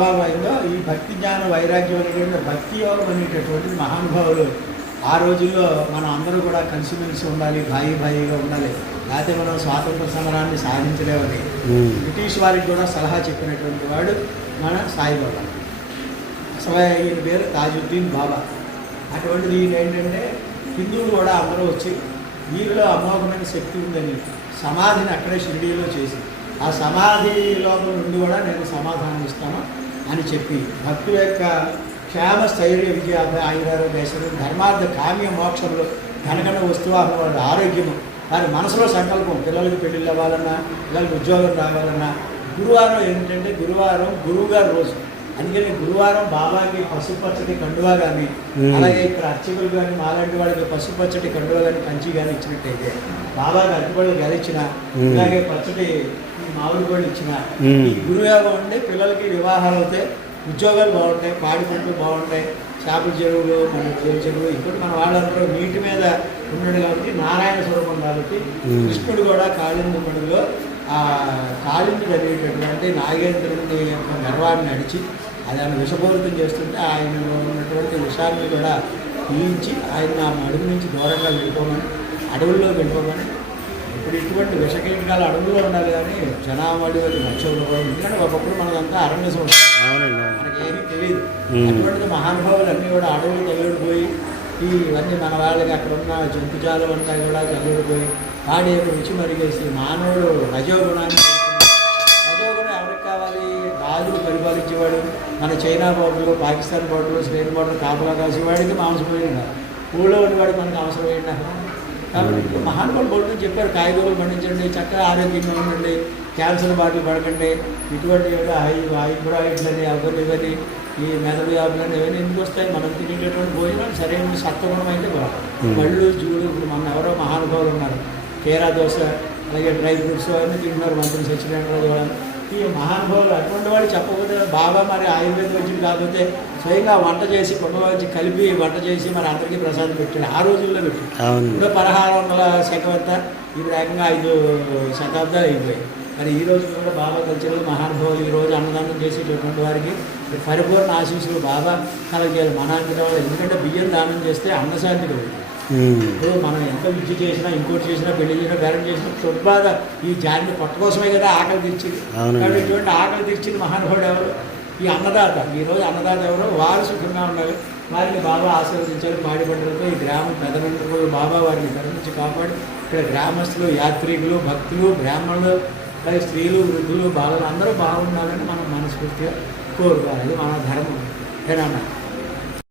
బాబాబాయిలో ఈ భక్తి జ్ఞాన వైరాగ్యం అనేటువంటి భక్తి యోగం అనేటటువంటి మహానుభావులు ఆ రోజుల్లో మనం అందరూ కూడా కలిసిమెలిసి ఉండాలి భాయి భాయిగా ఉండాలి. లేకపోతే మనం స్వాతంత్ర సమరాన్ని సాధించలేమని బ్రిటిష్ వారికి కూడా సలహా చెప్పినటువంటి వాడు మన సాయిబాబా. అసలు ఈయన పేరు తాజుద్దీన్ బాబా. అటువంటిది ఈయన ఏంటంటే హిందువులు కూడా అందరూ వచ్చి వీరిలో అమోఘమైన శక్తి ఉందని సమాధిని అక్కడే షిరిడీలో చేసి ఆ సమాధి లోపల నుండి కూడా నేను సమాధానం ఇస్తాను అని చెప్పి భక్తుల యొక్క క్షేమ స్థైర్య విజయ ఆయురారోగ్యం ధర్మార్థ కామ్య మోక్షంలో ఘనఘన వస్తువాహన వాళ్ళ ఆరోగ్యము వారి మనసులో సంకల్పం పిల్లలకి పెళ్ళిళ్ళు అవ్వాలన్నా పిల్లలకి ఉద్యోగం రావాలన్నా గురువారం ఏంటంటే గురువారం గురువుగారు రోజు అందుకని గురువారం బాబాకి పసుపచ్చటి కండువా కానీ. అలాగే ఇక్కడ అర్చకులు కానీ మాలాంటి వాళ్ళకి పసుపచ్చటి కండువా కానీ కంచి కానీ ఇచ్చినట్టయితే బాబాకి అరటిపళ్ళు మ్మ్. అలాగే పచ్చటి మామిడి పళ్ళు ఇచ్చిన. ఈ గురుయోగం ఉండి పిల్లలకి వివాహాలు అవుతాయి ఉద్యోగాలు బాగుంటాయి పాడి పంటలు బాగుంటాయి చేపల చెరువులు మన చెరువు చెరువు ఇప్పుడు మన వాళ్ళందరూ నీటి మీద ఉన్నాడు కాబట్టి నారాయణ స్వరూపం కాబట్టి. కృష్ణుడు కూడా కాళింది మడుగులో ఆ కాళిందుడు అనేటటువంటి నాగేంద్రుని యొక్క గర్వాన్ని అడిచి అది ఆయన విషపూరితం చేస్తుంటే ఆయనలో ఉన్నటువంటి విషాన్ని కూడా పీల్చి ఆయన ఆ మడుగు నుంచి దూరంగా వెళ్ళిపోమని అడవుల్లో వెళ్ళిపోమని ఇప్పుడు ఇటువంటి విషకీటకాలు అడవుల్లో ఉండాలి కానీ జనామడి వాళ్ళు నచ్చవులు కూడా ఎందుకంటే ఒకప్పుడు మనదంతా అరణ్య సంస్థ అవునండి అవును. మనకి ఏమీ తెలియదు మ్మ్. అటువంటిది మహానుభావులు అన్నీ కూడా అడవులు తగులుడిపోయి ఈ ఇవన్నీ మన వాళ్ళకి అక్కడ ఉన్న జంతుజాలం అంతా కూడా తగులుడిపోయి వాడి యొక్క రుచి మరిగేసి మానవుడు రజోగుణాన్ని. రజోగుణం ఎవరికి కావాలి రాజులు పరిపాలించేవాడు మన చైనా బోర్డులు పాకిస్తాన్ బోర్డులు స్పెయిన్ బోర్డులు కాపలా కాసేవాడికి మాంసపోయిన ఊళ్ళో ఉన్నవాడికి మనకు అవసరమైన కాబట్టి మహానుభావులు బోర్డు చెప్పారు. కాయగూరలు పండించండి చక్కగా ఆరోగ్యంగా ఉండండి క్యాన్సర్ బాటలు పడకండి ఇటువంటి హై హైబ్రాయిడ్లని అవన్నీ ఇవన్నీ ఈ మెదడు వ్యాధులని ఇవన్నీ ఎందుకు వస్తాయి? మనం తినేటటువంటి భోజనం సరైన సత్వగుణం అయితే. పళ్ళు జూడు ఇప్పుడు మన ఎవరో మహానుభావులు ఉన్నారు. కేరా దోశ అలాగే డ్రై ఫ్రూట్స్ అవన్నీ తింటున్నారు మంత్రి సత్యనారాయణ ఈ మహానుభావులు అటువంటి వాళ్ళు చెప్పకపోతే బాబా మరి ఆయుర్వేద వైద్యుడు కాకపోతే స్వయంగా వంట చేసి కొండవాచి కలిపి వంట చేసి మరి అందరికీ ప్రసాదం పెట్టాడు. ఆ రోజుల్లో పెట్టాడు. ఇప్పుడు పదహారు వందల శకం అంతా ఇప్పుడు ఏకంగా ఐదు శతాబ్దాలు అయిపోయాయి. మరి ఈ రోజు కూడా బాబా కల్చర్లు మహానుభావులు ఈ రోజు అన్నదానం చేసేటటువంటి వారికి పరిపూర్ణ ఆశీస్సులు బాబా కలగేయాలి మన వాళ్ళు ఎందుకంటే బియ్యం దానం చేస్తే అన్నశాంతి కలుగుతుంది. ఇప్పుడు మనం ఎంత విద్య చేసినా ఇంకోటి చేసినా పెళ్ళి చేసినా బేరం చేసినా చుట్బాధ ఈ జాతిని పొట్ట కోసమే కదా ఆకలి తీర్చింది. కాబట్టి ఇటువంటి ఆకలి తీర్చిన మహానుభావుడు ఎవరు? ఈ అన్నదాత. ఈ రోజు అన్నదాత ఎవరు? వారు సుఖంగా ఉండాలి. వారిని బాబా ఆశీర్వదించాలి పాడి పంటలతో ఈ గ్రామం పెదనంటుకోలు బాబా వారిని కరుణించి కాపాడి. ఇక్కడ గ్రామస్తులు యాత్రికులు భక్తులు బ్రాహ్మణులు అలాగే స్త్రీలు వృద్ధులు బాలలు అందరూ బాగుండాలని మనం మనస్ఫూర్తిగా కోరుకోవాలి. మన ధర్మం. ఏనా